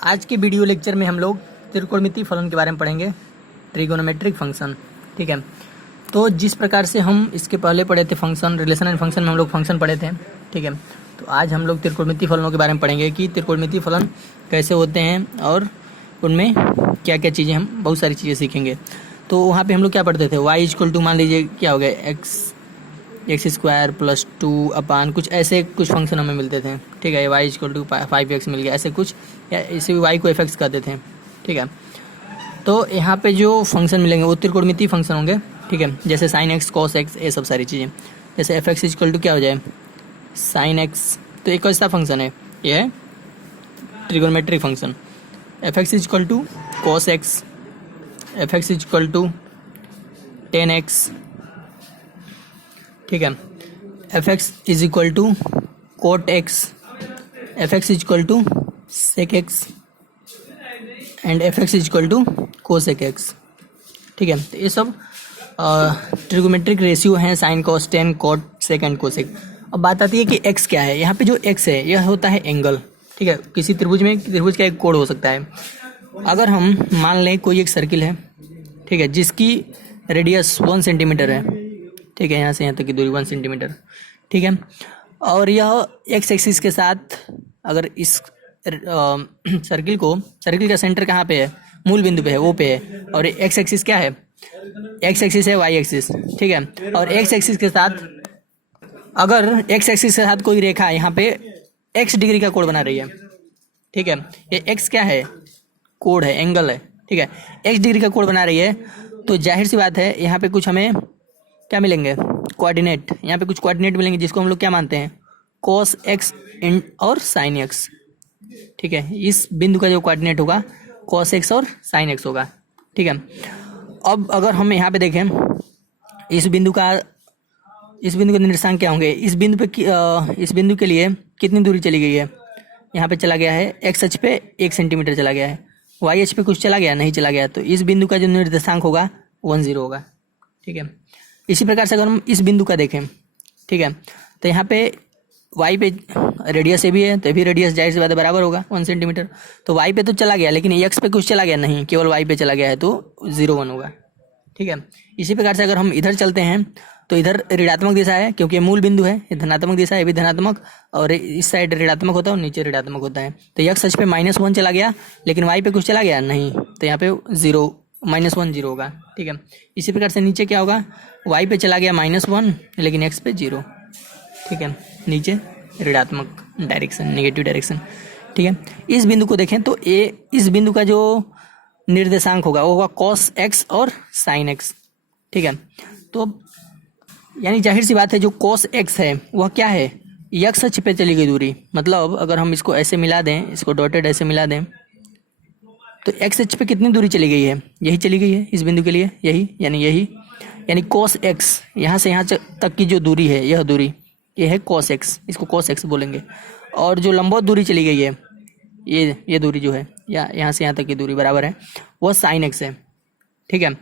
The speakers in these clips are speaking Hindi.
आज के वीडियो लेक्चर में हम लोग त्रिकोणमितीय फलन के बारे में पढ़ेंगे, ट्रिगोनोमेट्रिक फंक्शन। ठीक है, तो जिस प्रकार से हम इसके पहले पढ़े थे फंक्शन, रिलेशन एंड फंक्शन में हम लोग फंक्शन पढ़े थे। ठीक है, तो आज हम लोग त्रिकोणमितीय फलनों के बारे में पढ़ेंगे कि त्रिकोणमितीय फलन कैसे होते हैं और उनमें क्या क्या चीज़ें, हम बहुत सारी चीज़ें सीखेंगे। तो वहाँ पे हम लोग क्या पढ़ते थे, y इक्वल टू मान लीजिए क्या हो गया एक्स स्क्वायर प्लस 2 अपान कुछ ऐसे कुछ फंक्शन हमें मिलते थे। ठीक है, y इक्वल टू 5x मिल गया, ऐसे कुछ, या इसे y को एफ एक्स कहते थे। ठीक है, तो यहाँ पे जो फंक्शन मिलेंगे वो त्रिकोणमितीय फंक्शन होंगे। ठीक है, जैसे साइन एक्स, कॉस एक्स, ये सब सारी चीज़ें। जैसे एफ एक्स इक्वल टू क्या हो जाए साइन एक्स, तो एक ऐसा फंक्शन है, ये है trigonometric function. F x equal to cos x, f x equal to 10x। ठीक है, f x is equal to cot x, f x is equal to sec x and f x is equal to cosec x. ठीक है, तो ये सब ट्रिगोमेट्रिक रेशियो हैं, sine cos tan cot sec and cosec. अब बात आती है कि एक्स क्या है। यहाँ पे जो एक्स है यह होता है एंगल। ठीक है, किसी त्रिभुज में त्रिभुज का एक कोण हो सकता है। अगर हम मान लें कोई एक सर्किल है, ठीक है, जिसकी रेडियस 1 सेंटीमीटर है। ठीक है, यहाँ से यहाँ तक की दूरी 1 सेंटीमीटर। ठीक है, और यह एक्स एक्सिस के साथ, अगर इस सर्किल का सेंटर कहाँ पे है, मूल बिंदु पे है, वो पे है। और एक्स एक्सिस क्या है, एक्स एक्सिस है वाई एक्सिस। ठीक है, और एक्स एक्सिस के साथ, अगर एक्स एक्सिस के साथ कोई रेखा यहाँ पे एक्स डिग्री का कोण बना रही है। ठीक है, ये एक्स क्या है, कोण है, एंगल है। ठीक है, एक्स डिग्री का कोण बना रही है, तो जाहिर सी बात है यहाँ पे कुछ हमें क्या मिलेंगे, कोऑर्डिनेट। यहाँ पे कुछ कोऑर्डिनेट मिलेंगे जिसको हम लोग क्या मानते हैं, कॉस एक्स और साइन एक्स। ठीक है, इस बिंदु का जो कोऑर्डिनेट होगा कॉस एक्स और साइन एक्स होगा। ठीक है, अब अगर हम यहाँ पे देखें इस बिंदु के निर्देशांक क्या होंगे, इस बिंदु के लिए कितनी दूरी चली गई है, यहाँ पे चला गया है एक्स अक्ष पे 1 सेंटीमीटर चला गया है, वाई अक्ष पे कुछ चला गया, नहीं चला गया, तो इस बिंदु का जो निर्देशांक होगा 10 होगा। ठीक है, इसी प्रकार से अगर हम इस बिंदु का देखें, ठीक है, तो यहाँ पे वाई पे रेडियस ए भी है, तो भी रेडियस जाहिर सी बात है बराबर होगा 1 सेंटीमीटर। तो वाई पे तो चला गया, लेकिन एक्स पे कुछ चला गया नहीं, केवल वाई पे चला गया है, तो 0 1 होगा। ठीक है, इसी प्रकार से अगर हम इधर चलते हैं तो इधर ऋणात्मक दिशा है, क्योंकि ये मूल बिंदु है, ये धनात्मक दिशा है, ये भी धनात्मक, और इस साइड ऋणात्मक होता है और नीचे ऋणात्मक होता है। तो एक्स अक्ष पे -1 चला गया, लेकिन वाई पे कुछ चला गया नहीं, तो यहाँ पे 0 -1 0 होगा। ठीक है, इसी प्रकार से नीचे क्या होगा, वाई पे चला गया -1, लेकिन एक्स पे 0। ठीक है, नीचे ऋणात्मक डायरेक्शन, नेगेटिव डायरेक्शन। ठीक है, इस बिंदु को देखें तो इस बिंदु का जो निर्देशांक होगा वो होगा कॉस एक्स और साइन एक्स। ठीक है, तो यानी जाहिर सी बात है जो कॉस एक्स है वह क्या है, एक्स अक्ष पे चली गई दूरी। मतलब अगर हम इसको ऐसे मिला दें, इसको डॉटेड ऐसे मिला दें, तो एक्स अक्ष पे कितनी दूरी चली गई है, यही चली गई है इस बिंदु के लिए, यही यानी कॉस एक्स, यहाँ से यहाँ तक की जो दूरी है, यह दूरी, ये है कॉस एक्स, इसको कॉस एक्स बोलेंगे। और जो लंबवत दूरी चली गई है, ये दूरी जो है, या यहाँ से यहाँ तक की दूरी बराबर है, वह साइन एक्स है। ठीक है,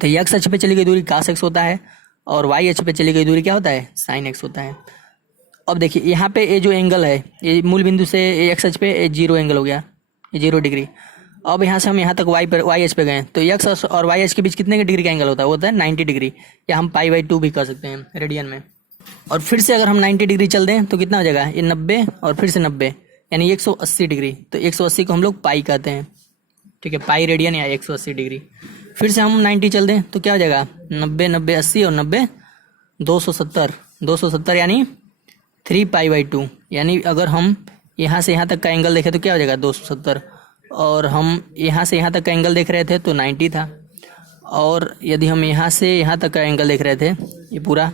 तो एक्स अक्ष पे चली गई दूरी कॉस एक्स होता है, और वाई अक्ष पे चली गई दूरी क्या होता है, साइन एक्स होता है। अब देखिए यहाँ पे ये जो एंगल है, ये मूल बिंदु से एक्स अक्ष पे 0 एंगल हो गया, 0 डिग्री। अब यहाँ से हम यहाँ तक वाई अक्ष पे गए, तो एक्स और वाई अक्ष के बीच कितने के डिग्री का एंगल होता है, वो होता है 90 डिग्री, या हम π/2 भी कर सकते हैं रेडियन में। और फिर से अगर हम 90 डिग्री चल दें तो कितना हो जाएगा, ये 90 और फिर से 90, यानी 180 डिग्री। तो 180 को हम लोग पाई कहते हैं। ठीक है, पाई रेडियन या 180 डिग्री। फिर से हम 90 चल दें तो क्या हो जाएगा, 90 90 80 और 90 270 यानी 3π/2। यानी अगर हम यहाँ से यहाँ तक का एंगल देखें तो क्या हो जाएगा 270, और हम यहाँ से यहाँ तक का एंगल देख रहे थे तो 90 था, और यदि हम यहाँ से यहाँ तक का एंगल देख रहे थे ये पूरा,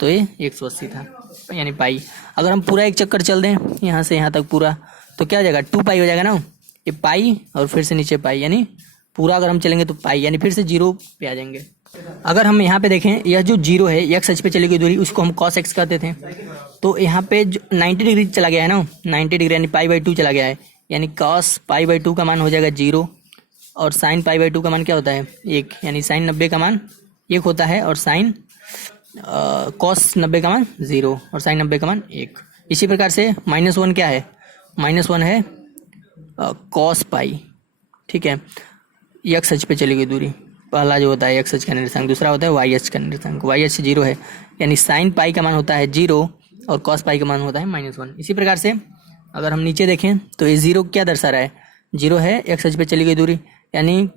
तो ये 180 था, यानी पाई। अगर हम पूरा एक चक्कर चल दें यहाँ से यहाँ तक पूरा, तो क्या हो जाएगा 2π हो जाएगा ना, ये पाई और फिर से नीचे पाई, यानी पूरा अगर हम चलेंगे तो पाई, यानी फिर से 0 पे आ जाएंगे। अगर हम यहाँ पे देखें, यह जो 0 है, एक्स अक्ष पे चली गई दूरी, उसको हम कॉस एक्स कहते थे। तो यहाँ पे 90 डिग्री चला गया है ना, 90 डिग्री यानी π/2 चला गया है, यानी कॉस π/2 का मान हो जाएगा 0, और साइन π/2 का मान क्या होता है 1, यानी साइन 90 का मान 1 होता है, और साइन कॉस 90 का मान 0 और साइन 90 का मान 1। इसी प्रकार से -1 क्या है, -1 है कॉस पाई, ठीक है, एक्स अक्ष पे चली गई दूरी। पहला जो होता है एक्स अक्ष का निर्देशांक, दूसरा होता है वाई अक्ष का निर्देशांक। वाई अक्ष 0 है, यानी साइन पाई का मान होता है 0 और कॉस पाई का मान होता है -1। इसी प्रकार से अगर हम नीचे देखें तो ये 0 क्या दर्शा रहा है, 0 है, एक्स अक्ष पे चली गई दूरी, यानी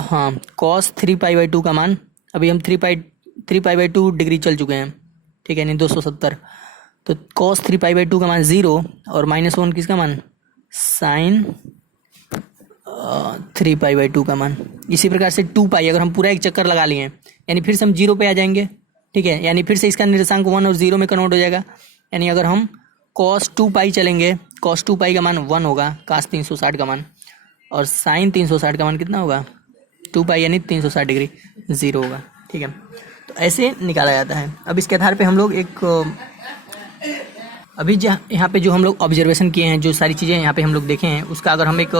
हाँ कॉस 3π/2 का मान, अभी हम 3π/2 डिग्री चल चुके हैं, ठीक है, यानी 270। तो कॉस 3π/2 का मान 0 और -1 किसका मान, साइन 3π/2 का मान। इसी प्रकार से 2π अगर हम पूरा एक चक्कर लगा लिए यानी फिर से हम 0 पे आ जाएंगे, ठीक है, यानी फिर से इसका निर्देशांक 1 और 0 में कन्वर्ट हो जाएगा। यानी अगर हम cos 2π चलेंगे, cos 2π का मान 1 होगा, cos 360 का मान, और साइन 360 का मान कितना होगा, 2π यानी 360 डिग्री 0 होगा, ठीक है। तो ऐसे निकाला जाता है। अब इसके आधार पे हम लोग एक अभी यहाँ पे जो हम लोग ऑब्जर्वेशन किए हैं, जो सारी चीज़ें यहाँ पे हम लोग देखे हैं, उसका अगर हम एक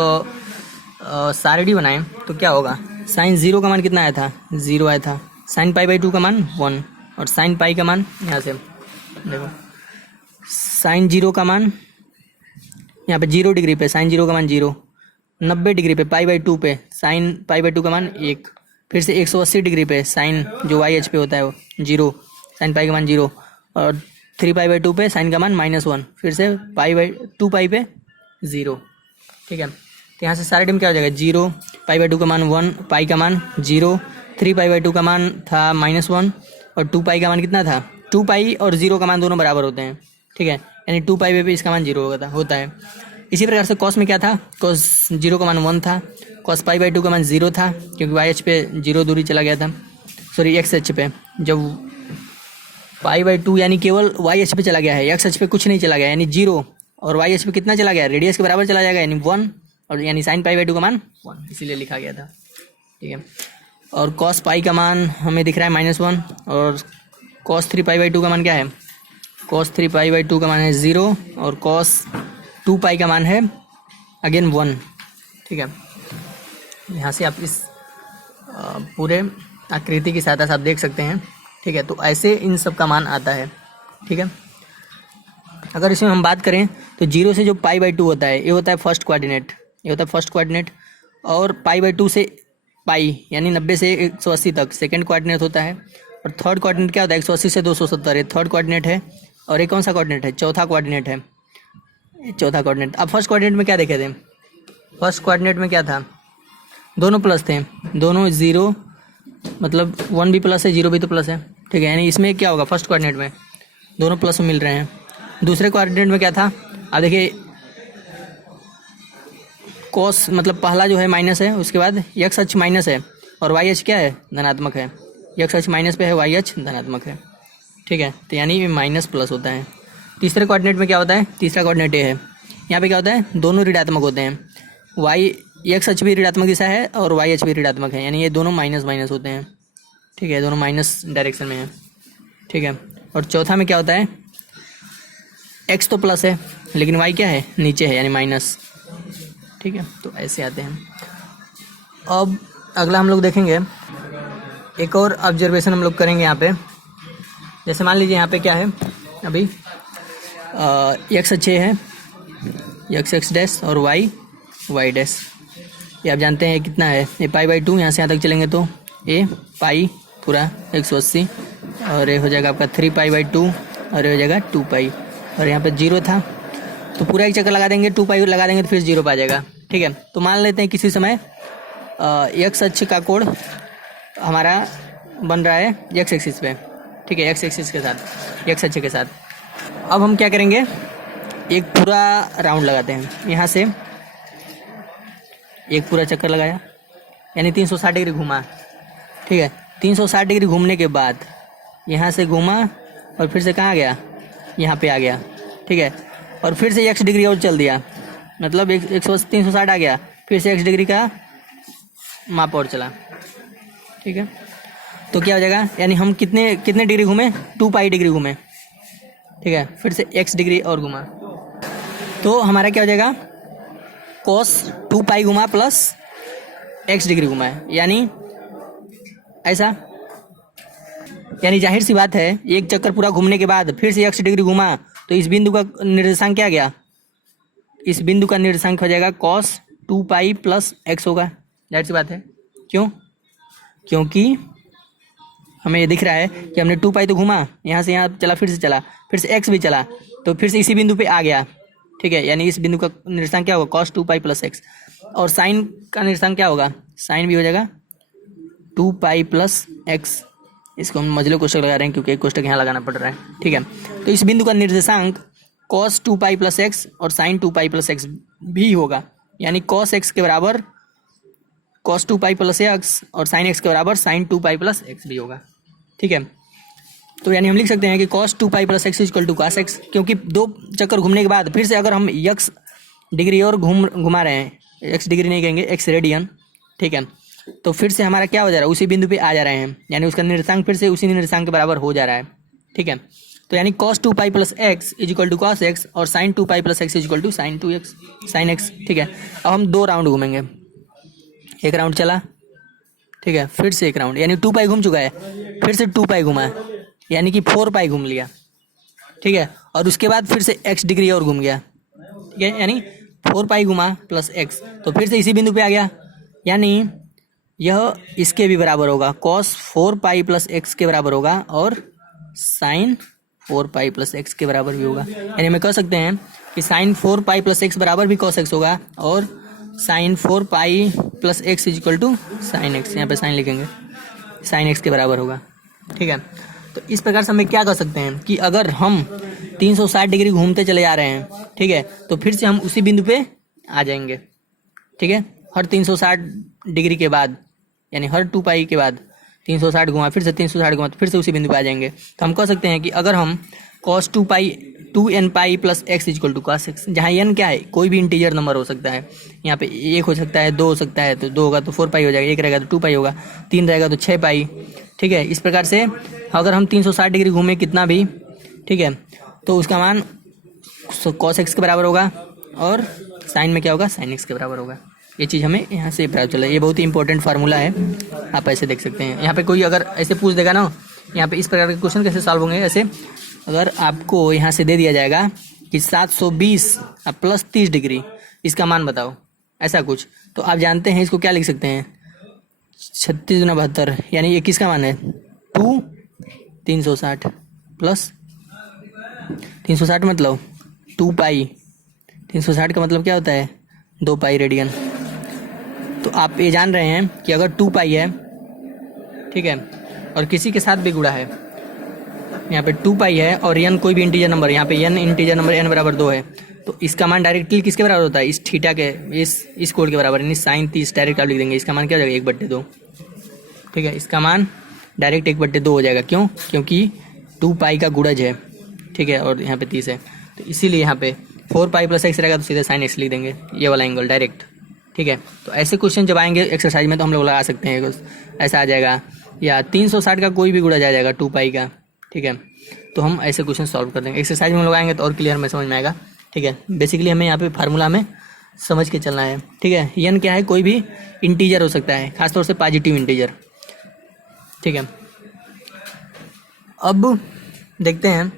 सारणी बनाएं तो क्या होगा, साइन 0 का मान कितना आया था, 0 आया था, साइन π/2 का मान 1 और साइन पाई का मान यहाँ से देखो, साइन 0 का मान यहाँ पे 0 डिग्री पे साइन 0 का मान 0, 90 डिग्री पे π/2 पे साइन π/2 का मान 1, फिर से 180 डिग्री पे साइन जो वाई एच पे होता है वो 0, साइन पाई का मान 0, और 3π/2 पे साइन का मान -1, फिर से 2π पे 0, ठीक है। तो यहाँ से सारे टाइम क्या हो जाएगा, 0, π/2 का मान 1, पाई का मान 0, 3π/2 का मान था -1 और 2π का मान कितना था, 2π और 0 का मान दोनों बराबर होते हैं, ठीक है, यानी 2π पे इसका मान 0 होता है। इसी प्रकार से कॉस में क्या था, कॉस 0 का मान 1 था, कॉस π/2 का मान 0 था क्योंकि वाई एच पे 0 दूरी चला गया था, सॉरी एक्स एच पे, जब π/2 यानी केवल वाई एच पे चला गया है, एक्स एच पे कुछ नहीं चला गया, यानी 0, और वाई एच पे कितना चला गया, रेडियस के बराबर चला जाएगा, यानी 1, और यानी साइन π/2 का मान 1, इसीलिए लिखा गया था, ठीक है। और कॉस पाई का मान हमें दिख रहा है -1, और कॉस 3π/2 का मान क्या है, कॉस 3π/2 का मान है 0 और कॉस 2π का मान है अगेन 1, ठीक है। यहाँ से आप इस पूरे आकृति की सहायता से आप देख सकते हैं, ठीक है। तो ऐसे इन सब का मान आता है, ठीक है। अगर इसमें हम बात करें तो 0 से जो π/2 होता है ये होता है फर्स्ट कोऑर्डिनेट, ये होता है फर्स्ट कोऑर्डिनेट, और π/2 से पाई यानी 90 से 180 तक सेकंड कोऑर्डिनेट होता है, और थर्ड कोऑर्डिनेट क्या होता है 180 से 270, ये थर्ड कोऑर्डिनेट है, और ये कौन सा कोऑर्डिनेट है, चौथा कोऑर्डिनेट है, चौथा कोऑर्डिनेट। अब फर्स्ट कोऑर्डिनेट में क्या देखे थे, फर्स्ट कोऑर्डिनेट में क्या था, दोनों प्लस थे, दोनों 0 मतलब 1 भी प्लस है 0 भी तो प्लस है, ठीक है, यानी इसमें क्या होगा, फर्स्ट कोऑर्डिनेट में दोनों प्लस मिल रहे हैं। दूसरे कोऑर्डिनेट में क्या था, अब देखिए कॉस मतलब पहला जो है माइनस है, उसके बाद एक्स अक्ष माइनस है और वाई अक्ष क्या है, धनात्मक है, एक्स अक्ष माइनस पे है, वाई अक्ष धनात्मक है, ठीक है, तो यानी माइनस प्लस होता है। तीसरे कोऑर्डिनेट में क्या होता है, तीसरा कोऑर्डिनेट ये है, यहाँ पे क्या होता है, दोनों ऋणात्मक होते हैं, वाई एक्स अक्ष भी ऋणात्मक दिशा है और वाई अक्ष भी ऋणात्मक है, यानी ये दोनों माइनस माइनस होते हैं, ठीक है, दोनों माइनस डायरेक्शन में है, ठीक है। और चौथा में क्या होता है, एक्स तो प्लस है लेकिन वाई क्या है, नीचे है, यानी माइनस, ठीक है। तो ऐसे आते हैं। अब अगला हम लोग देखेंगे, एक और ऑब्जर्वेशन हम लोग करेंगे यहाँ पे, जैसे मान लीजिए यहाँ पे क्या है, अभी एक्स अक्ष है, एक्स डैश और वाई डैश, ये आप जानते हैं कितना है, ये π/2, यहाँ से यहाँ तक चलेंगे तो ये पाई पूरा 180, और ये हो जाएगा आपका 3π/2, और ये हो जाएगा 2π, और यहाँ पे 0 था तो पूरा एक चक्कर लगा देंगे, 2π लगा देंगे तो फिर 0 पे आ जाएगा, ठीक है। तो मान लेते हैं किसी समय एक्स अक्ष का कोण हमारा बन रहा है एक्स एक्सिस पे, ठीक है, एक्स एक्सिस के साथ, एक्स अक्ष के साथ। अब हम क्या करेंगे, एक पूरा राउंड लगाते हैं, यहाँ से एक पूरा चक्कर लगाया यानी 360 डिग्री घुमा, ठीक है, 360 डिग्री घूमने के बाद यहाँ से घूमा और फिर से कहाँ गया, यहाँ पे आ गया, ठीक है, और फिर से x डिग्री और चल दिया, मतलब 360 आ गया, फिर से x डिग्री का माप और चला, ठीक है। तो क्या हो जाएगा, यानी हम कितने डिग्री घूमे, 2π डिग्री घूमे, ठीक है, फिर से x डिग्री और घुमा, तो हमारा क्या हो जाएगा, cos 2π घुमा प्लस x डिग्री घुमा है, यानी ऐसा, यानी जाहिर सी बात है एक चक्कर पूरा घूमने के बाद फिर से x डिग्री घुमा तो इस बिंदु का निर्देशांक क्या गया, इस बिंदु का निर्देशांक हो जाएगा cos two pi plus x होगा, जाहिर सी बात है। क्यों? क्योंकि हमें ये दिख रहा है कि हमने टू पाई तो घूमा, यहाँ से यहाँ चला, फिर से चला, फिर से एक्स भी चला, तो फिर से इसी बिंदु पे आ गया, ठीक है। यानी इस बिंदु का निर्देशांक क्या होगा? Cos two pi plus x. और साइन का निर्देशांक क्या होगा? साइन भी हो जाएगा टू पाई प्लस एक्स। इसको हम मझले कोष्टक लगा रहे हैं क्योंकि एक कोष्टक यहाँ लगाना पड़ रहा है, ठीक है। तो इस बिंदु का निर्देशांक cos two pi plus x और sine two pi plus x भी होगा। यानी कॉस एक्स के बराबर cos two pi plus x और साइन एक्स के बराबर sine two pi plus x भी होगा, ठीक है। तो यानी हम लिख सकते हैं कि cos two pi plus x equal to cos x, क्योंकि दो चक्कर घूमने के बाद फिर से अगर हम एक्स डिग्री और घुमा रहे हैं, एक्स डिग्री नहीं कहेंगे, एक्स रेडियन, ठीक है, तो फिर से हमारा क्या हो जा रहा है? उसी बिंदु पे आ जा रहे हैं, यानी उसका निर्देशांक फिर से उसी निर्देशांक के बराबर हो जा रहा है, ठीक है। तो यानी cos two pi plus x is equal to cos x और sine two pi plus x is equal to sine two x, sine x, ठीक है। अब हम 2 राउंड घूमेंगे, एक राउंड चला, ठीक है, फिर से एक राउंड, यानी 2 पाई घूम चुका है, फिर से 2 पाई घुमा, यानी कि 4 पाई घूम लिया, ठीक है। और उसके बाद फिर से एक्स डिग्री और घूम गया, ठीक है, यानी 4 पाई घुमा प्लस एक्स, तो फिर से इसी बिंदु पे आ गया। यानी यह इसके भी बराबर होगा, कॉस 4 पाई प्लस एक्स के बराबर होगा और साइन 4 पाई प्लस एक्स के बराबर भी होगा। यानी हम कह सकते हैं कि साइन 4 पाई प्लस एक्स बराबर भी कॉस एक्स होगा और sine 4 pi plus x is equal to sine x, यहाँ पे साइन लिखेंगे, साइन एक्स के बराबर होगा, ठीक है। तो इस प्रकार से हमें क्या कर सकते हैं कि अगर हम 360 डिग्री घूमते चले जा रहे हैं, ठीक है, तो फिर से हम उसी बिंदु पे आ जाएंगे, ठीक है। हर 360 डिग्री के बाद, यानी हर 2 पाई के बाद 360 घुमा, फिर से 360 घुमा, तो फिर से उसी बिंदु पे आ जाएंगे। तो हम कह सकते हैं कि अगर हम cos 2 pi 2n pi plus x equal to cos x, जहाँ n क्या है? कोई भी इंटीजर नंबर हो सकता है, यहाँ पे 1 हो सकता है, 2 हो सकता है, तो 2 होगा तो 4 पाई हो जाएगा, 1 रहेगा तो 2 पाई होगा, 3 रहेगा तो 6 पाई, ठीक है। इस प्रकार से अगर हम 360 डिग्री घूमें कितना भी, ठीक है, तो उसका मान कॉस एक्स के बराबर होगा और साइन में क्या होगा? साइन एक्स के बराबर होगा। ये चीज़ हमें यहाँ से पता चला, ये बहुत ही इंपॉर्टेंट फार्मूला है, आप ऐसे देख सकते हैं। यहाँ पे कोई अगर ऐसे पूछ देगा ना, यहाँ पे इस प्रकार के क्वेश्चन कैसे सॉल्व होंगे, ऐसे अगर आपको यहाँ से दे दिया जाएगा कि 720 प्लस 30 डिग्री इसका मान बताओ, ऐसा कुछ, तो आप जानते हैं इसको क्या लिख सकते हैं? 36 गुना 72, यानी ये किसका मान है? 2 360 प्लस 360 मतलब 2 पाई, 360 का मतलब क्या होता है? 2 पाई रेडियन। तो आप ये जान रहे हैं कि अगर 2 पाई है, ठीक है, और किसी के साथ भी गुणा है, यहाँ पे 2 पाई है और n कोई भी इंटीजर नंबर, यहाँ पे n इंटीजर नंबर n बराबर 2 है, तो इसका मान डायरेक्टली किसके बराबर होता है? इस थीटा के, इस कोड के बराबर, यानी साइन 30 डायरेक्ट आप लिख देंगे। इसका मान क्या हो जाएगा? 1/2, ठीक है, इसका मान डायरेक्ट 1/2 हो जाएगा। क्यों? क्योंकि 2 पाई का गुणज है, ठीक है, और यहाँ पे 30 है, तो इसीलिए यहाँ पे 4 पाई प्लस एक्स रहेगा तो सीधे साइन एक्स लिख देंगे, ये वाला एंगल डायरेक्ट, ठीक है। तो ऐसे क्वेश्चन जब आएंगे एक्सरसाइज में तो हम लोग लगा सकते हैं, ऐसा आ जाएगा, या 360 का कोई भी गुणा जा जाएगा 2 पाई का, ठीक है। तो हम ऐसे क्वेश्चन सॉल्व कर देंगे, एक्सरसाइज में लगाएंगे तो और क्लियर में समझ में आएगा, ठीक है। बेसिकली हमें यहाँ पे फार्मूला में समझ के चलना है, ठीक है। n क्या है? कोई भी इंटीजर हो सकता है, खासतौर से पॉजिटिव इंटीजर, ठीक है। अब देखते हैं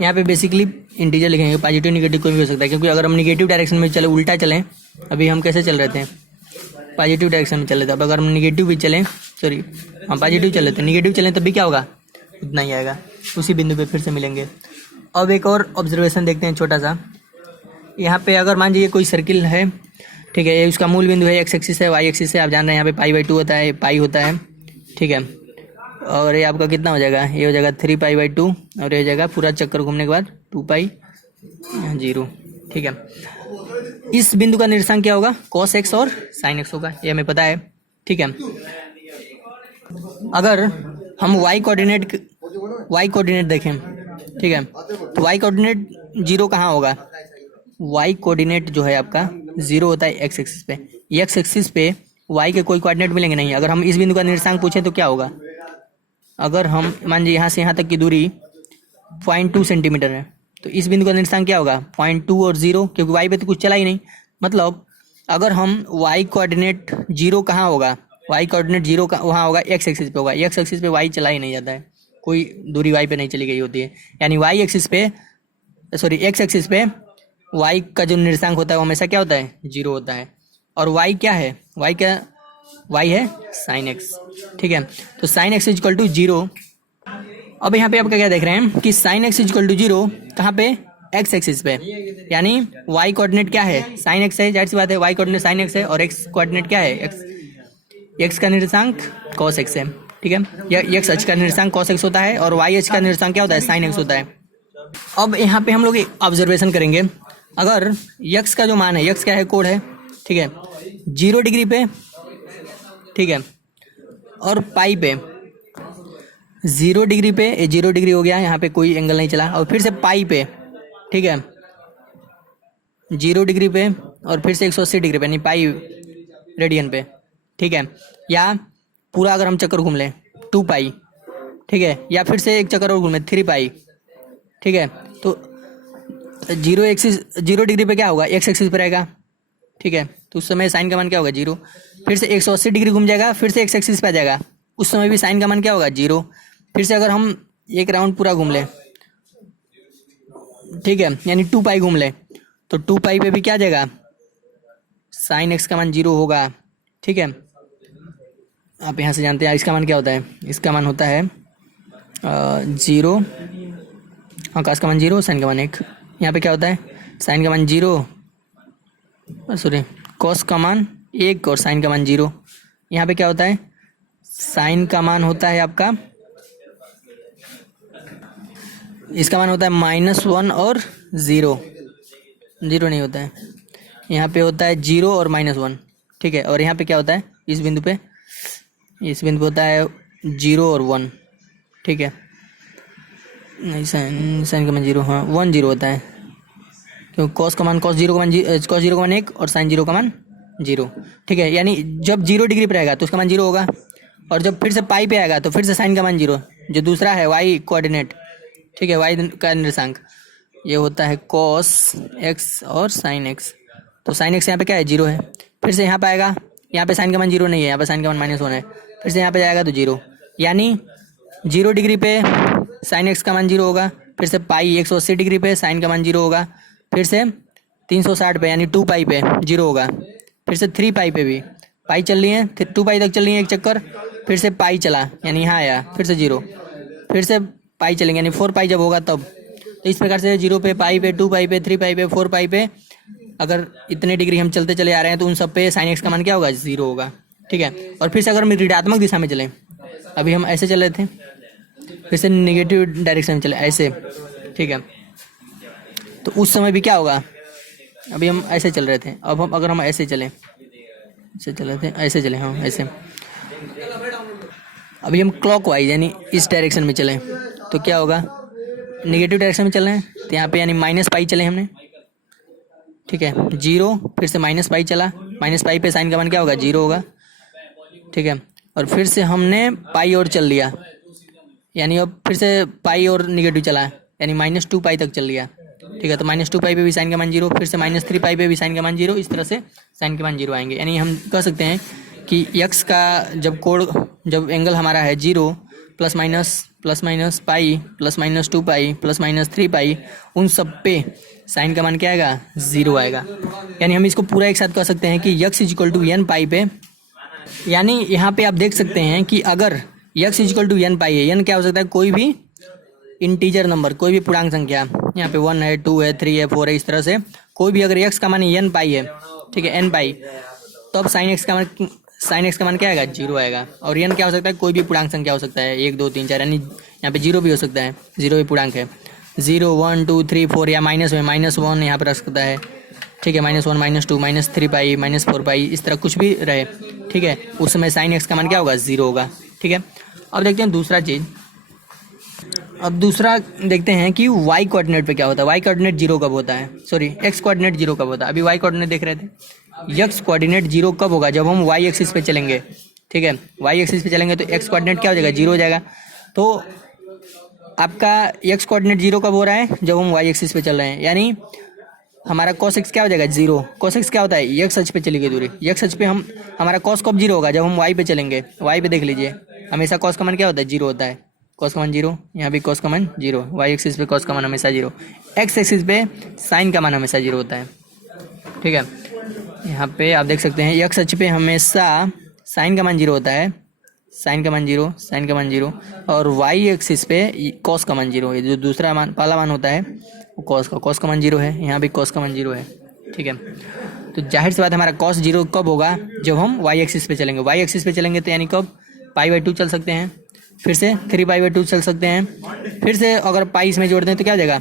यहाँ पे बेसिकली इंटीजर लिखेंगे, पॉजिटिव निगेटिव कोई भी हो सकता है, क्योंकि अगर हम निगेटिव डायरेक्शन में चले, उल्टा चलें, अभी हम कैसे चल रहे थे? पॉजिटिव डायरेक्शन में चल रहे थे, अब अगर हम निगेटिव भी चलें, सॉरी हम पॉजिटिव चल रहे थे, निगेटिव चलें तब भी क्या होगा? उतना ही आएगा, उसी बिंदु पे फिर से मिलेंगे। अब एक और ऑब्जर्वेशन देखते हैं छोटा सा। यहाँ पे अगर मान लीजिए कोई सर्किल है, ठीक है, ये उसका मूल बिंदु है, एक्स एक्सिस है, वाई एक्सिस है, आप जान रहे हैं यहाँ पे π/2 होता है, पाई होता है, ठीक है। और ये आपका कितना हो जाएगा? ये हो जाएगा 3π/2 और ये हो जाएगा पूरा चक्कर घूमने के बाद 2 पाई 0, ठीक है। इस बिंदु का निर्देशांक क्या होगा? cos x और sin x होगा, ये हमें पता है, ठीक है। अगर हम y कोऑर्डिनेट देखें, ठीक है, तो y कोऑर्डिनेट 0 कहाँ होगा? y कोऑर्डिनेट जो है आपका 0 होता है x एक्सिस पे, x एक्सिस पे y के कोई कोऑर्डिनेट मिलेंगे नहीं। अगर हम इस बिंदु का निर्देशांक पूछें तो क्या होगा? अगर हम मान लीजिए यहाँ से यहाँ तक की दूरी 0.2 सेंटीमीटर है, तो इस बिंदु का निर्देशांक क्या होगा? 0.2 और 0, क्योंकि y पे तो कुछ चला ही नहीं। मतलब अगर हम y कोऑर्डिनेट 0 कहाँ होगा? y कोऑर्डिनेट 0 का वहाँ होगा, x एक्सिस पे होगा। x एक्सिस पे y चला ही नहीं जाता है, कोई दूरी y पे नहीं चली गई होती है। यानी y एक्सिस पे, सॉरी x एक्सिस पे y का जो निर्देशांक होता है वो हमेशा क्या होता है? 0 होता है। और y क्या है, y है साइन x, ठीक है। तो sine x is equal to 0। अब यहाँ पे आपका क्या देख रहे हैं कि sine x is equal to 0 कहाँ पे, x एक्सिस पे, यानी y कोऑर्डिनेट क्या है, साइन x है, जाहिर सी बात है y कोऑर्डिनेट साइन x है, और x कोऑर्डिनेट क्या है, x का निर्देशांक cos x है, ठीक है। यह x अक्ष का निर्देशांक cos x होता है और y अक्ष का निर्देशांक क्या होता है, साइन x होता है। अब यहाँ पे हम लोग ऑब्जर्वेशन करेंगे, अगर x का जो मान है, x क्या है, कोण है, ठीक है, 0 डिग्री पे, ठीक है, और पाई पे, 0 डिग्री पे, 0 डिग्री हो गया, यहाँ पे कोई एंगल नहीं चला, और फिर से पाई पे, ठीक है, 0 डिग्री पे, और फिर से 180 डिग्री पे, नहीं पाई रेडियन पे, ठीक है। या पूरा अगर हम चक्कर घूम लें 2 पाई, ठीक है, या फिर से एक चक्कर और घूम लें 3 पाई, ठीक है। तो 0 डिग्री पे क्या होगा, एक्स एक्सिस पे रहेगा, ठीक है। तो उस समय साइन का मान क्या होगा, 0। फिर से 180 डिग्री घूम जाएगा, फिर से एक्स एक्सिस पे आ जाएगा, उस समय भी साइन का मान क्या होगा, 0। फिर से अगर हम एक राउंड पूरा घूम लें, ठीक है, यानी 2 पाई घूम लें, तो 2 पाई पे भी क्या आ जाएगा, साइन एक्स का मान 0 होगा, ठीक है। आप यहाँ से जानते हैं इसका मान क्या होता है, इसका मान होता है 0, आकाश का मान 0, साइन का मान 1। यहाँ पे क्या होता है, साइन का मान 0, सॉरी कॉस का मान 1 और साइन का मान 0। यहाँ पे क्या होता है, साइन का मान होता है आपका, इसका मान होता है -1 और 0 नहीं होता है, यहाँ पे होता है 0 और -1, ठीक है। और यहाँ पे क्या होता है, इस बिंदु पे होता है 0 और 1, ठीक है। नहीं, साइन का मान 0, हाँ 1 0 होता है, क्योंकि कॉस का मान cos 0 का मान 1 और साइन 0 का मान 0, ठीक है। यानी जब 0 डिग्री पर रहेगा तो उसका मान 0 होगा, और जब फिर से पाई पे आएगा तो फिर से साइन का मान 0, जो दूसरा है y कोऑर्डिनेट, ठीक है, y का निर्देशांक, ये होता है cos x और sin x। तो sin x यहाँ पे क्या है, 0 है। फिर से यहाँ पे आएगा, यहाँ पे साइन का मान 0 नहीं है, यहाँ पे साइन का मान -1 है, फिर से यहाँ पे जाएगा तो 0, यानी 0 डिग्री पे sin x का मान 0 होगा, फिर से पाई 180 डिग्री पे साइन का मान 0 होगा, फिर से 360 पे यानी 2 पाई पे 0 होगा, फिर से 3 पाई पे भी, पाई चल रही है, 2 पाई तक चल रही है एक चक्कर, फिर से पाई चला यानी यहाँ आया, फिर से 0, फिर से पाई चलेंगे यानी 4 पाई जब होगा तब। तो इस प्रकार से 0 पे, पाई पे, 2 पाई पे, 3 पाई पे, 4 पाई पे, अगर इतने डिग्री हम चलते चले आ रहे हैं तो उन सब पे साइन एक्स का मान क्या होगा, 0 होगा, ठीक है। और फिर से अगर हम ऋणात्मक दिशा में चलें, अभी हम ऐसे चल रहे थे, फिर से नेगेटिव डायरेक्शन में चले ऐसे, ठीक है, तो उस समय भी क्या होगा, अभी हम ऐसे चल रहे थे, अब हम अगर हम ऐसे चलें, ऐसे चल रहे थे, ऐसे चले, हाँ ऐसे, अभी हम क्लॉकवाइज यानी इस डायरेक्शन में चलें तो क्या होगा, नेगेटिव डायरेक्शन में चल रहे हैं, तो यहाँ पे यानी -पाई चले हमने, ठीक है, 0, फिर से -पाई चला, -पाई पे साइन का मान क्या होगा, 0 होगा, ठीक है। और फिर से हमने पाई और चल लिया, यानी अब फिर से पाई और नेगेटिव चला, यानी -2 पाई तक चल लिया, ठीक है। तो -2 पाई पे भी साइन का मान 0, फिर से -3 पाई पे भी साइन का मान 0, इस तरह से साइन के मान 0 आएंगे। यानी हम कह सकते हैं कि x का जब जब एंगल हमारा है 0 +- पाई +-2 पाई +-3 पाई, उन सब पे साइन का मान क्या आएगा, 0 आएगा। यानी हम इसको पूरा एक साथ कह सकते हैं कि x = n पाई पे, यानी यहाँ पे आप देख सकते हैं कि अगर x = n पाई है, n क्या हो सकता है, कोई भी इंटीजर नंबर, कोई भी पूर्णांक संख्या, यहाँ पे 1 है, 2 है, 3 है, 4 है, इस तरह से कोई भी अगर x का मान n पाई है, ठीक है, n पाई, तब साइन x का मान क्या आएगा, 0 आएगा। और n क्या हो सकता है, कोई भी पूर्णांक संख्या हो सकता है, 1 2 3 4, यानी यहाँ पे 0 भी हो सकता है, 0 भी पूर्णांक है, 0 1 2 3 4, या माइनस में -1 यहाँ पे रख सकता है, ठीक है, -1 -2 -3 पाई -4 पाई, इस तरह कुछ भी रहे, ठीक है, उस समय साइन x का मान क्या होगा, 0 होगा, ठीक है। अब देखते हैं दूसरा चीज़, अब दूसरा देखते हैं कि y कोऑर्डिनेट पे क्या होता है, y कोऑर्डिनेट 0 कब होता है, सॉरी x कोऑर्डिनेट 0 कब होता है। अभी y कोऑर्डिनेट देख रहे थे, x कोऑर्डिनेट 0 कब होगा, जब हम y एक्सिस पे चलेंगे, ठीक है, y एक्सिस पे चलेंगे तो x कोऑर्डिनेट क्या हो जाएगा, 0 हो जाएगा। तो आपका x कोऑर्डिनेट 0 कब हो रहा है, जब हम y एक्सिस पे चल रहे हैं, यानी हमारा cos x क्या हो जाएगा, 0। cos x क्या होता है, x अक्ष पे चली गई दूरी, x अक्ष पे हमारा cos कब 0 होगा, जब हम y पे चलेंगे, y पे देख लीजिए हमेशा cos का मान क्या होता है, 0 होता है, cos का मान 0, यहाँ भी cos का मान 0, y एक्सिस पे cos का मान हमेशा 0, x एक्सिस पे साइन का मान हमेशा 0 होता है, ठीक है। यहाँ पे आप देख सकते हैं एक्स अक्ष पे हमेशा साइन का मान 0 होता है, साइन का मान 0, साइन का मान 0, और वाई एक्सिस पे कॉस का मान 0 है। जो दूसरा मान पहला मान होता है वो कॉस का मान 0 है, यहाँ भी कॉस का मान 0 है। ठीक है, तो जाहिर सी बात है हमारा कॉस 0 कब होगा, जब हम वाई एक्सिस पे चलेंगे। वाई एक्सिस पे चलेंगे तो यानी कब, पाई/2 चल सकते हैं, फिर से 3π/2 चल सकते हैं, फिर से अगर पाई इसमें जोड़ दें तो क्या हो जाएगा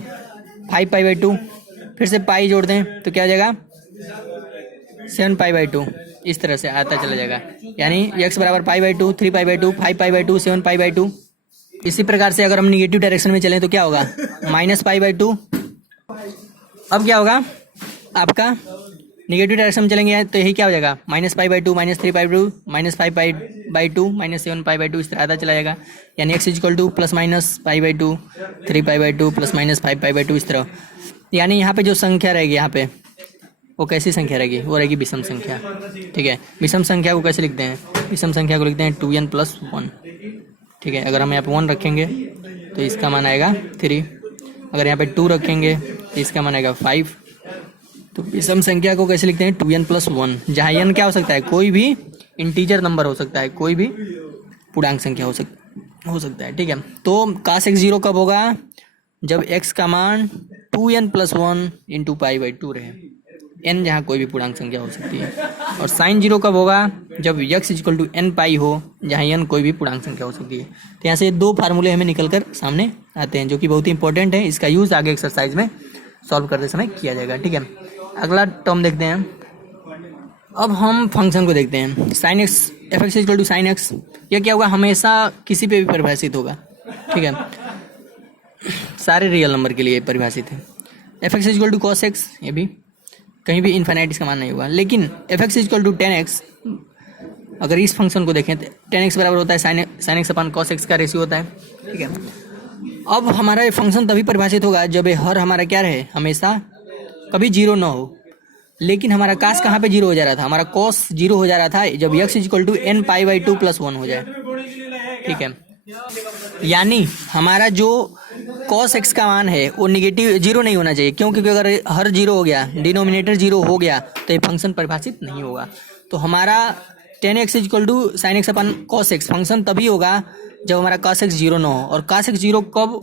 5π/2, फिर से पाई जोड़ दें तो क्या हो जाएगा 7π/2। इस तरह से आता चला जाएगा, यानी x बराबर π/2, 3π/2, 5π/2, 7π/2। इसी प्रकार से अगर हम निगेटिव डायरेक्शन में चलें तो क्या होगा -π/2। अब क्या होगा आपका, निगेटिव डायरेक्शन में चलेंगे तो यही क्या हो जाएगा -π/2, -3π/2, -5π/2, -7π/2। इस तरह आता चला जाएगा, यानी x = ±π/2, 3π/2 ±5π/2। इस तरह, यानी यहाँ पे जो संख्या रहेगी यहाँ पे वो कैसी संख्या रहेगी, वो रहेगी विषम संख्या। ठीक है, विषम संख्या को कैसे लिखते हैं, विषम संख्या को लिखते हैं 2n+1। ठीक है, अगर हम यहाँ पे 1 रखेंगे तो इसका मान आएगा 3, अगर यहाँ पे 2 रखेंगे तो इसका मान आएगा 5। तो विषम संख्या को कैसे लिखते हैं 2n+1, जहाँ n क्या हो सकता है, कोई भी इंटीजर नंबर हो सकता है, कोई भी पूर्णांक संख्या हो सकता है। ठीक है, तो cos x 0 कब होगा, जब x का मान 2n+1 × π/2 रहे, n जहाँ कोई भी पूर्णांक संख्या हो सकती है। और sin 0 कब होगा, जब x = n π हो, जहाँ n कोई भी पूर्णांक संख्या हो सकती है। तो यहाँ से 2 फार्मूले हमें निकल कर सामने आते हैं, जो कि बहुत ही इंपॉर्टेंट है। इसका यूज़ आगे एक्सरसाइज में सॉल्व करते समय किया जाएगा। ठीक है, अगला टर्म देखते हैं। अब हम फंक्शन को देखते हैं, sin x, f(x) = sin x। यह क्या होगा, हमेशा किसी पे भी परिभाषित होगा। ठीक है, सारे रियल नंबर के लिए परिभाषित है। f(x) = cos x, ये भी कहीं भी इन्फिनिट इसका मान नहीं होगा। लेकिन f(x) = 10x, अगर इस फंक्शन को देखें तो 10x बराबर होता है sin x cos x का रेशियो होता है। ठीक है, अब हमारा ये फंक्शन तभी परिभाषित होगा जब हर हमारा क्या रहे, हमेशा कभी 0 ना हो। लेकिन हमारा कास कहाँ पे 0 हो जा रहा था, हमारा cos 0 हो जा रहा था जब x = nπ/2 + 1 हो जाए। ठीक है, यानी हमारा जो cos x का मान है वो नेगेटिव 0 नहीं होना चाहिए। क्यों, क्योंकि अगर हर 0 हो गया, डिनोमिनेटर 0 हो गया तो ये फंक्शन परिभाषित नहीं होगा। तो हमारा 10x = sin x cos x function तभी होगा जब हमारा cos x 0 ना हो। और cos x 0 कब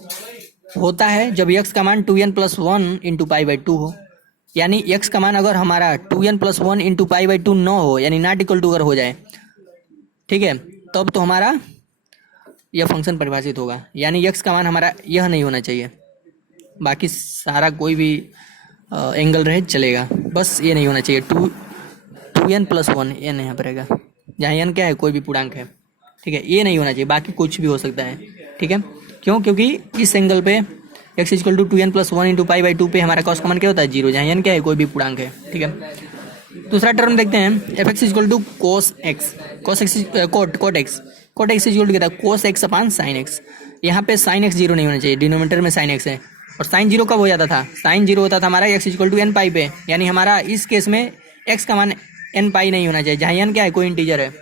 होता है, जब x का मान 2n+1 × π/2 हो। यानी x का मान अगर हमारा 2n+1 × π/2 ना हो, यानी नॉट इक्वल टू अगर हो जाए, ठीक है, तब तो हमारा यह फंक्शन परिभाषित होगा। यानी x का मान हमारा यह नहीं होना चाहिए, बाकी सारा कोई भी एंगल रहे चलेगा, बस ये नहीं होना चाहिए 2n+1 n यहाँ पर रहेगा, जहाँ n क्या है, कोई भी पूर्णांक है। ठीक है, ये नहीं होना चाहिए, बाकी कुछ भी हो सकता है। ठीक है, क्यों, क्योंकि इस एंगल पे x = 2n+1 × π/2 पे हमारा cos का मान क्या होता है 0, जहाँ n क्या है, कोई भी पूर्णांक है। ठीक है, दूसरा टर्म देखते हैं, f(x) = cos x, cot x = क्या था, cos x sin x। यहाँ पे sin x 0 नहीं होना चाहिए, डिनोमिनेटर में sin x है। और sin 0 कब हो जाता था, sin 0 होता था हमारा x = nπ पे, यानी हमारा इस केस में x का मान nπ नहीं होना चाहिए, जहाँ n क्या है, कोई इंटीजर है।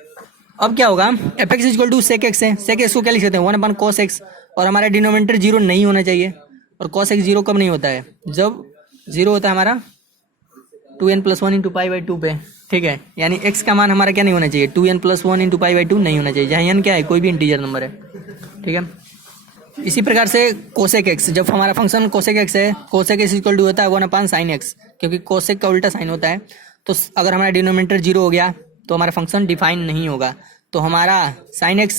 अब क्या होगा, f(x) = sec x है, sec x को क्या लिख सकते हैं 1/cos x, और हमारा डिनोमिनेटर 0 नहीं होना चाहिए। और cos x 0 कब नहीं होता है, जब 0 होता है हमारा 2n+1 × π/2 पे। ठीक है, यानी x का मान हमारा क्या नहीं होना चाहिए, 2n+1 × π/2 नहीं होना चाहिए, जहाँ n क्या है, कोई भी इंटीजर नंबर है। ठीक है, इसी प्रकार से cosec x, जब हमारा फंक्शन cosec x है, cosec x = होता है 1/sin x, क्योंकि cosec का उल्टा साइन होता है। तो अगर हमारा डिनोमिनेटर 0 हो गया तो हमारा फंक्शन डिफाइन नहीं होगा। तो हमारा sin x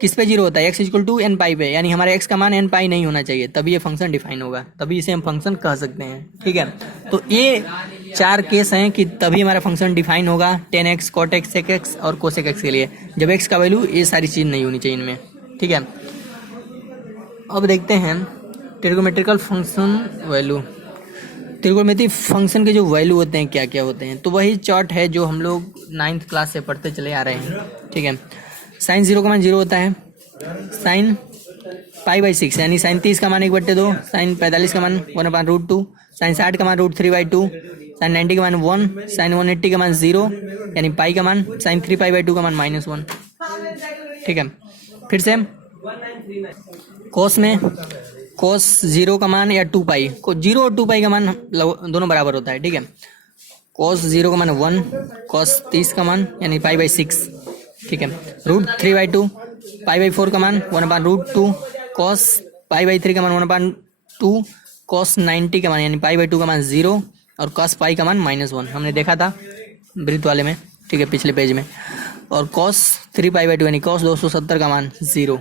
किस पे 0 होता है, x = nπ पे, यानी हमारे x का मान nπ नहीं होना चाहिए, तभी ये फंक्शन डिफाइन होगा, तभी इसे हम फंक्शन कह सकते हैं। ठीक है, तो ये 4 केस हैं कि तभी हमारा फंक्शन डिफाइन होगा, 10x, cot x, sec x और cosec x के लिए। जब x का वैल्यू, ये सारी चीज़ नहीं होनी चाहिए इनमें। ठीक है, अब देखते हैं ट्रिगोमेट्रिकल फंक्शन वैल्यू। ट्रिगोनोमेट्री फंक्शन के जो वैल्यू होते हैं क्या क्या होते हैं, तो वही चार्ट है जो हम लोग 9th क्लास से पढ़ते चले आ रहे हैं। ठीक है, sin 0 का मान 0 होता है, sin π/6 यानी sin 30 का मान 1/2, sin 45 का मान 1/√2, sin 60 का मान √3/2, sin 90 का मान 1, sin 180 का मान 0 यानी पाई का मान, sin 3π/2 का मान -1। ठीक है, फिर से cos में cos 0 का मान या 2π, 0 और 2π का मान दोनों बराबर होता है। ठीक है, कॉस 0 का मान 1, कॉस 30 का मान यानी π/6, ठीक है। √3/2, π/4 का मान 1/√2, कॉस π/3 का मान 1/2, कॉस 90 का मान यानी π/2 का मान 0 और कॉस पाई का मान -1 हमने देखा था वृत्त वाले में, ठीक है, पिछले पेज में। और कॉस 3π/2 यानी कॉस 270 का मान 0,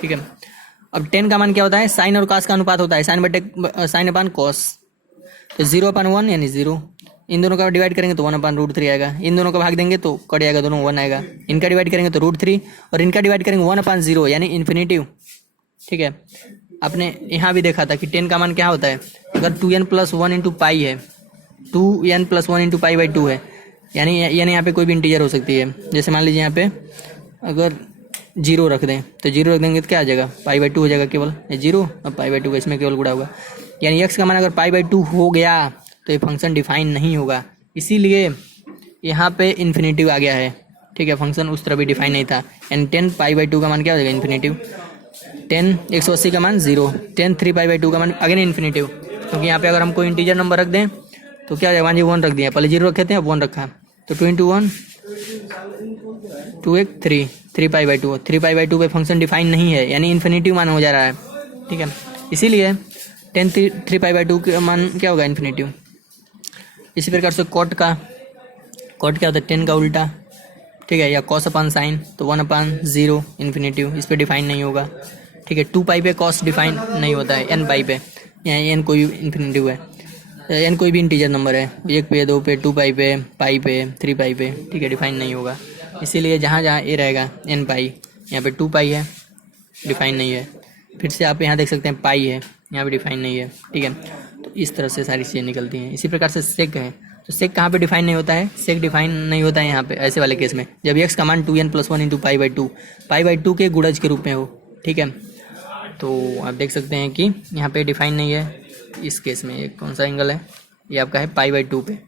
ठीक है। अब tan का मान क्या होता है, साइन और कॉस का अनुपात होता है, साइन अपान कॉस। तो 0/1 यानी 0, इन दोनों का डिवाइड करेंगे तो 1/√3 आएगा, इन दोनों का भाग देंगे तो कट जाएगा, दोनों 1 आएगा, इनका डिवाइड करेंगे तो √3 और इनका डिवाइड करेंगे 1/0 यानी इन्फिनेटिव, ठीक है। आपने यहाँ भी देखा था कि tan का मान क्या होता है, अगर 2n + 1 × पाई है, 2n + 1 × π/2 है, यानी यहाँ पे कोई भी इंटीजर हो सकती है। जैसे मान लीजिए यहाँ पे अगर 0 रख दें तो 0 रख देंगे तो क्या आ जाएगा, π/2 हो जाएगा केवल, 0 और π/2 का इसमें केवल गुणा होगा, यानी x का मान अगर π/2 हो गया तो ये फंक्शन डिफाइन नहीं होगा, इसीलिए यहाँ पे इन्फिनेटिव आ गया है, ठीक है। फंक्शन उस तरह भी डिफाइन नहीं था, यानी tan π/2 का मान क्या हो जाएगा, इन्फिनेटिव। tan 180 का मान 0, tan 3π/2 का मान अगेन इन्फिनेटिव, क्योंकि यहाँ पे अगर हम कोई इंटीजर नंबर रख दें तो क्या हो जाएगा, मान जी 1 रख दिया, पहले 0 रखे थे अब 1 रखा, तो 2 × 1 2 1 3, 3π/2, 3π/2 पे फंक्शन डिफाइन नहीं है, यानी इन्फिनेटिव मान हो जा रहा है, ठीक है। इसीलिए tan 3π/2 का मान क्या होगा, इन्फिनेटिव। इसी प्रकार से कॉट क्या होता है, tan का उल्टा, ठीक है, या कॉस अपान साइन, तो 1/0 इन्फिनेटिव, इस पर डिफाइन नहीं होगा, ठीक है। 2π पे कॉस डिफाइन नहीं होता है, nπ पे, यहाँ n कोई इन्फिनेटिव है, n कोई भी इंटीजर नंबर है, 1 पे, 2 पे, 2π पे, पाई पे, 3π पे, ठीक है, डिफाइन नहीं होगा। इसीलिए जहाँ जहाँ a रहेगा nπ, यहाँ पे 2π है, डिफाइन नहीं है। फिर से आप यहाँ देख सकते हैं पाई है, यहाँ पे डिफाइन नहीं है, ठीक है। तो इस तरह से सारी चीज़ें निकलती हैं। इसी प्रकार से सेक है, तो सेक कहाँ पे डिफाइन नहीं होता है, सेक डिफाइन नहीं होता है यहाँ पे ऐसे वाले केस में, जब x का मान 2n + 1 × π/2 के गुणज के रूप में हो, ठीक है। तो आप देख सकते हैं कि यहाँ पे डिफाइन नहीं है इस केस में। एक कौन सा एंगल है, ये आपका है π/2 पे,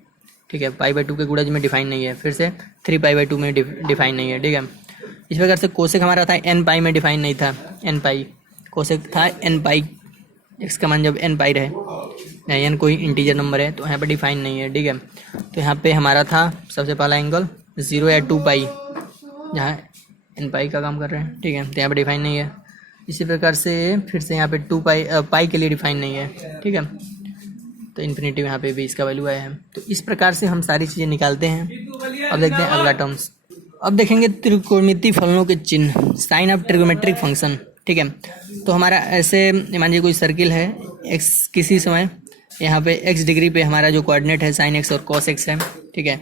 ठीक है, π/2 के गुणज में डिफाइन नहीं है। फिर से 3π/2 में डिफाइन नहीं है, ठीक है। इस प्रकार से कोसेक हमारा था nπ में डिफाइन नहीं था, nπ कोसेक था nπ, x का मान जब nπ रहे, n कोई इंटीजर नंबर है तो यहाँ पे डिफाइन नहीं है, ठीक है। तो यहाँ पे हमारा था सबसे पहला एंगल 0 या 2π, जहाँ nπ का काम कर रहे हैं, ठीक है, तो यहाँ पे डिफाइन नहीं है। इसी प्रकार से फिर से यहाँ पे 2π पाई के लिए डिफाइन नहीं है, ठीक है, तो इन्फिनेटिव यहाँ पे भी इसका वैल्यू आया है। तो इस प्रकार से हम सारी चीज़ें निकालते हैं। अब देखते हैं अगला टर्म्स। अब देखेंगे त्रिकोणमितीय फलनों के चिन्ह, साइन ऑफ ट्रिगोमेट्रिक फंक्शन, ठीक है। तो हमारा ऐसे मान लीजिए कोई सर्किल है, x किसी समय यहाँ पे x डिग्री पे हमारा जो कोऑर्डिनेट है साइन x और कॉस x है, ठीक है।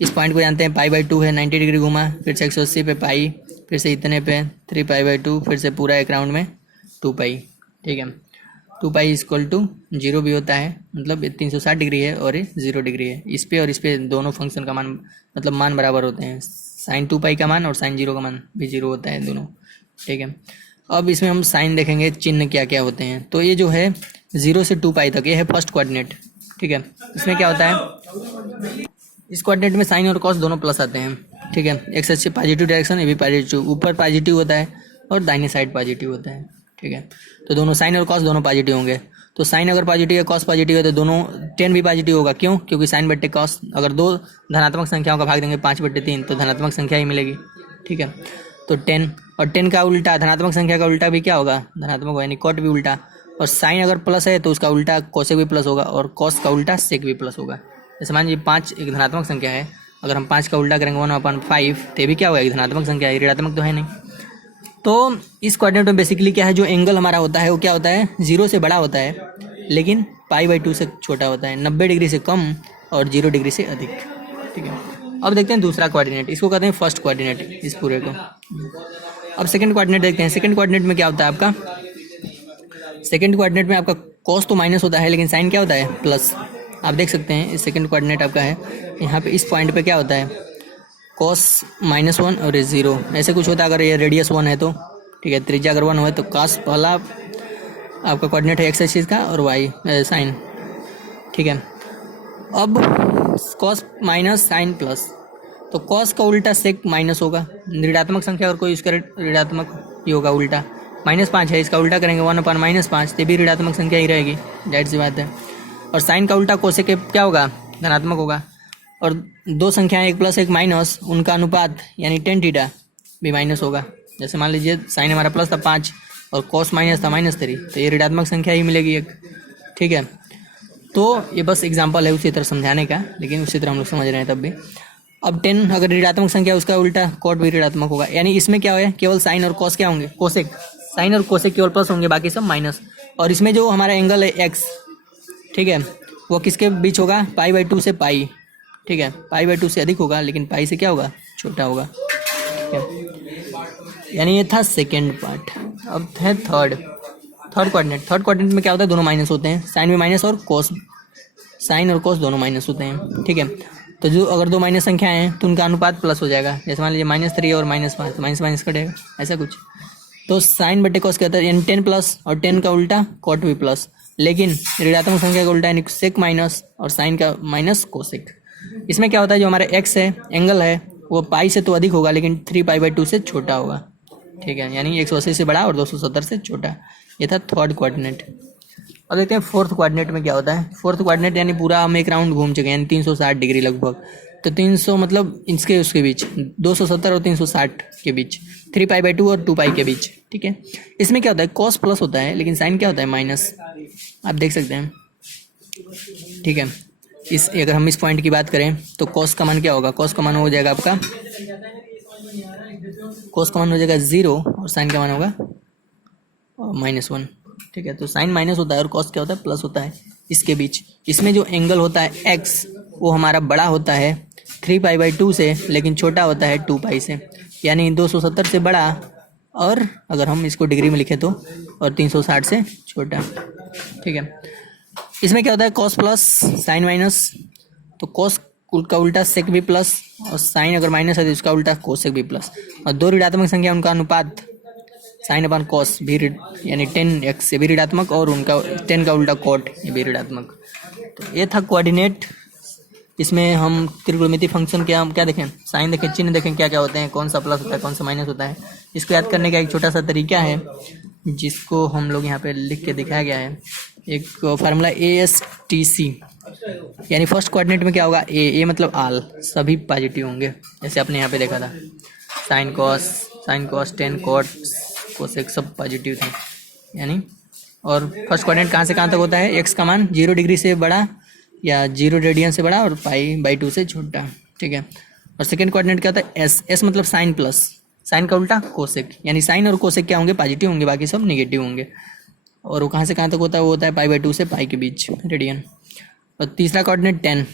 इस पॉइंट को जानते हैं π/2 है, 90 डिग्री घुमा, फिर से 180 पे पाई, फिर से इतने पे 3π/2, फिर से पूरा एक राउंड में 2π, ठीक है। 2π = 0 भी होता है, मतलब 360 डिग्री है और ये 0 डिग्री है। इस पे और इस पे दोनों फंक्शन का मान मतलब मान बराबर होते हैं, साइन 2π का मान और साइन 0 का मान भी 0 होता है दोनों, ठीक है। अब इसमें हम साइन देखेंगे चिन्ह क्या क्या होते हैं। तो ये जो है 0 से 2π तक, ये है फर्स्ट कोऑर्डिनेट, ठीक है। इसमें क्या होता है, इस कोऑर्डिनेट में साइन और कॉस दोनों प्लस आते हैं, ठीक है। एक्स अच्छे पॉजिटिव डायरेक्शन, ये भी पॉजिटिव, ऊपर पॉजिटिव होता है और दाहिने साइड पॉजिटिव होता है, ठीक है। तो दोनों साइन और कॉस दोनों पॉजिटिव होंगे। तो साइन अगर पॉजिटिव है, कॉस पॉजिटिव है, तो दोनों tan भी पॉजिटिव होगा। क्यों? क्योंकि साइन बट्टे कॉस, अगर दो धनात्मक संख्याओं का भाग देंगे 5/3 तो धनात्मक संख्या ही मिलेगी, ठीक है। तो tan, और tan का उल्टा, धनात्मक संख्या का उल्टा भी क्या होगा, धनात्मक होगा, यानी कॉट भी उल्टा। और साइन अगर प्लस है तो उसका उल्टा कोसेक भी प्लस होगा, और कॉस का उल्टा सेक भी प्लस होगा। जैसे मान लीजिए 5 एक धनात्मक संख्या है, अगर हम 5 का उल्टा करेंगे 1/5 तो भी क्या होगा, एक धनात्मक संख्या है, ऋणात्मक तो है नहीं। तो इस कोऑर्डिनेट में बेसिकली क्या है, जो एंगल हमारा होता है वो क्या होता है, 0 से बड़ा होता है लेकिन π/2 से छोटा होता है, 90 डिग्री से कम और 0 डिग्री से अधिक, ठीक है। अब देखते हैं दूसरा कोऑर्डिनेट, इसको कहते हैं फर्स्ट कोऑर्डिनेट, इस पूरे को। अब सेकंड कोऑर्डिनेट देखते हैं। सेकंड कोऑर्डिनेट में क्या होता है आपका, सेकंड कोऑर्डिनेट में आपका कॉस तो माइनस होता है लेकिन साइन क्या होता है, प्लस। आप देख सकते हैं इस सेकंड कोऑर्डिनेट आपका है, यहाँ पे इस पॉइंट पे क्या होता है, कॉस -1 और 0 ऐसे कुछ होता है। अगर ये रेडियस 1 है तो ठीक है, त्रिज्या अगर 1 हो तो कॉस पहला आपका कोऑर्डिनेट है एक्स एक्सिस का और वाई साइन, ठीक है। अब कॉस माइनस साइन प्लस, तो कॉस का उल्टा सेक माइनस होगा, ऋणात्मक संख्या और कोई इसका ऋणात्मक ही होगा उल्टा। -5 है, इसका उल्टा करेंगे 1/-5 तो भी ऋणात्मक संख्या ही रहेगी, जाहिर सी बात है। और साइन का उल्टा कोसेक क्या होगा, धनात्मक होगा। और दो संख्याएं एक प्लस एक माइनस, उनका अनुपात यानी टेन थीटा भी माइनस होगा। जैसे मान लीजिए साइन हमारा प्लस था 5 और कॉस माइनस था -3, तो ये ऋणात्मक संख्या ही मिलेगी एक। ठीक है, तो ये बस एग्जांपल है उसी तरह समझाने का, लेकिन उसी तरह हम लोग समझ रहे हैं तब भी। अब 10 अगर ऋणात्मक संख्या उसका उल्टा कॉट भी ऋणात्मक होगा, यानी इसमें क्या है, केवल साइन और कॉस क्या होंगे, कोसेक। साइन और कोसेक केवल प्लस होंगे, बाकी सब माइनस। और इसमें जो हमारा एंगल है एक्स, ठीक है, वो किसके बीच होगा, π/2 से पाई। ठीक है, π/2 से अधिक होगा, लेकिन पाई से क्या होगा, छोटा होगा। ठीक है, यानी ये था सेकेंड पार्ट। अब है थर्ड कोऑर्डिनेट। थर्ड कोऑर्डिनेट में क्या होता है, दोनों माइनस होते हैं, साइन भी माइनस और कोस, साइन और कोस दोनों माइनस होते हैं। ठीक है, तो जो अगर दो माइनस संख्याएं हैं तो उनका अनुपात प्लस हो जाएगा। जैसे मान लीजिए -3 और -5, तो माइनस माइनस कटेगा, ऐसा कुछ। तो साइन बटे कॉस कहता है, यानी 10 प्लस और 10 का उल्टा कॉट भी प्लस, लेकिन ऋणात्मक संख्या का उल्टा यानी सेक माइनस और साइन का माइनस कोसेक। इसमें क्या होता है, जो हमारा एक्स है, एंगल है, वो पाई से तो अधिक होगा, लेकिन 3π/2 से छोटा होगा। ठीक है, यानी 180 से बड़ा और 270 से छोटा। ये था थर्ड कोऑर्डिनेट। अब देखते हैं फोर्थ कोऑर्डिनेट में क्या होता है। फोर्थ कोऑर्डिनेट यानी पूरा हम एक राउंड घूम चुके हैं, यानी 360 डिग्री लगभग। तो 300 मतलब इसके उसके बीच, 270 और 360 के बीच, 3π/2 और 2π के बीच। ठीक है, इसमें क्या होता है, कॉस प्लस होता है, लेकिन साइन क्या होता है, माइनस। आप देख सकते हैं। ठीक है, अगर हम इस पॉइंट की बात करें तो कॉस का मान क्या होगा, कॉस का मान हो जाएगा आपका, कॉस का मान हो जाएगा 0 और साइन का मान होगा -1। ठीक है, तो साइन माइनस होता है और कॉस क्या होता है, प्लस होता है इसके बीच। इसमें जो एंगल होता है एक्स, वो हमारा बड़ा होता है 3π/2 से, लेकिन छोटा होता है 2π से, यानी 270 से बड़ा, और अगर हम इसको डिग्री में लिखें तो, और 360 से छोटा। ठीक है, इसमें क्या होता है, कॉस प्लस साइन माइनस, तो कॉस का उल्टा सेक भी प्लस, और साइन अगर माइनस है तो इसका उल्टा कोसेक भी प्लस। और दो ऋणात्मक संख्या उनका अनुपात साइन अपन कॉस भी यानी 10x से भी ऋणात्मक, और उनका 10 का उल्टा कॉट ये भी ऋणात्मक। तो ये था कोऑर्डिनेट। इसमें हम त्रिकोणमिति फंक्शन के हम क्या देखें, साइन देखें, चिन्ह देखें क्या क्या होते हैं, कौन सा प्लस होता है, कौन सा माइनस होता है। इसको याद करने का एक छोटा सा तरीका है, जिसको हम लोग यहाँ पे लिख के दिखाया गया है। एक फार्मूला ASTC, यानी फर्स्ट कोऑर्डिनेट में क्या होगा, ए मतलब आल, सभी पॉजिटिव होंगे। जैसे आपने यहाँ पे देखा था, साइन कॉस 10 कॉट कोसेक सब पॉजिटिव थे, यानी। और फर्स्ट कोऑर्डिनेट कहाँ से कहाँ तक होता है, एक्स का मान 0 डिग्री से बड़ा या 0 रेडियन से बड़ा, और π/2 से छोटा। ठीक है, और सेकंड कोऑर्डिनेट क्या होता है, एस मतलब साइन प्लस, साइन का उल्टा कोसेक, यानी साइन और कोसेक क्या होंगे, पॉजिटिव होंगे, बाकी सब नेगेटिव होंगे। और वो कहाँ से कहाँ तक होता है, वो होता है π/2 से पाई के बीच रेडियन। और तीसरा कोऑर्डिनेट 10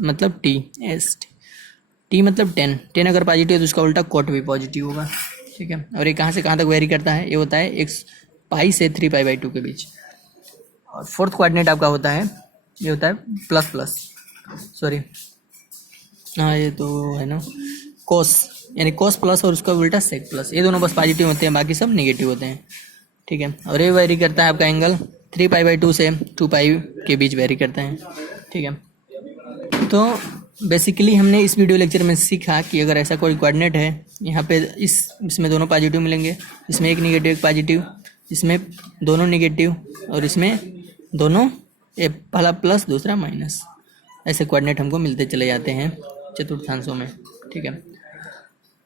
मतलब टी मतलब 10 अगर पॉजिटिव है तो उसका उल्टा कॉट भी पॉजिटिव होगा। ठीक है, और ये कहाँ से कहाँ तक वेरी करता है, ये होता है x पाई से 3π/2 के बीच। और फोर्थ कोऑर्डिनेट आपका होता है, ये होता है प्लस, सॉरी हाँ ये तो है ना, कोस, यानी कोस प्लस और उसका उल्टा सेक प्लस, ये दोनों बस पॉजिटिव होते हैं, बाकी सब नेगेटिव होते हैं। ठीक है, और ये वेरी करता है आपका एंगल 3π/2 से 2π के बीच वेरी करते हैं। ठीक है, तो बेसिकली हमने इस वीडियो लेक्चर में सीखा कि अगर ऐसा कोई कोऑर्डिनेट है, यहाँ पे इसमें दोनों पॉजिटिव मिलेंगे, इसमें एक नेगेटिव एक पॉजिटिव, इसमें दोनों नेगेटिव, और इसमें दोनों एक पहला प्लस दूसरा माइनस, ऐसे कोऑर्डिनेट हमको मिलते चले जाते हैं चतुर्थांशों में। ठीक है,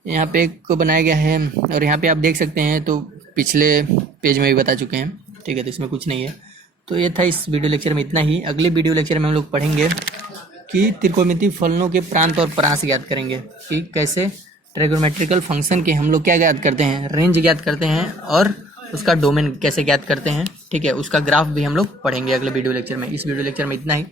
यहाँ पे एक को बनाया गया है, और यहाँ पे आप देख सकते हैं, तो पिछले पेज में भी बता चुके हैं। ठीक है, तो इसमें कुछ नहीं है। तो ये था इस वीडियो लेक्चर में इतना ही। अगले वीडियो लेक्चर में हम लोग पढ़ेंगे कि त्रिकोणमितीय फलनों के प्रांत और परास ज्ञात करेंगे, कि कैसे ट्रिगोनोमेट्रिकल फंक्शन के हम लोग क्या ज्ञात करते हैं, रेंज ज्ञात करते हैं, और उसका डोमेन कैसे ज्ञात करते हैं। ठीक है, उसका ग्राफ भी हम लोग पढ़ेंगे अगले वीडियो लेक्चर में। इस वीडियो लेक्चर में इतना ही।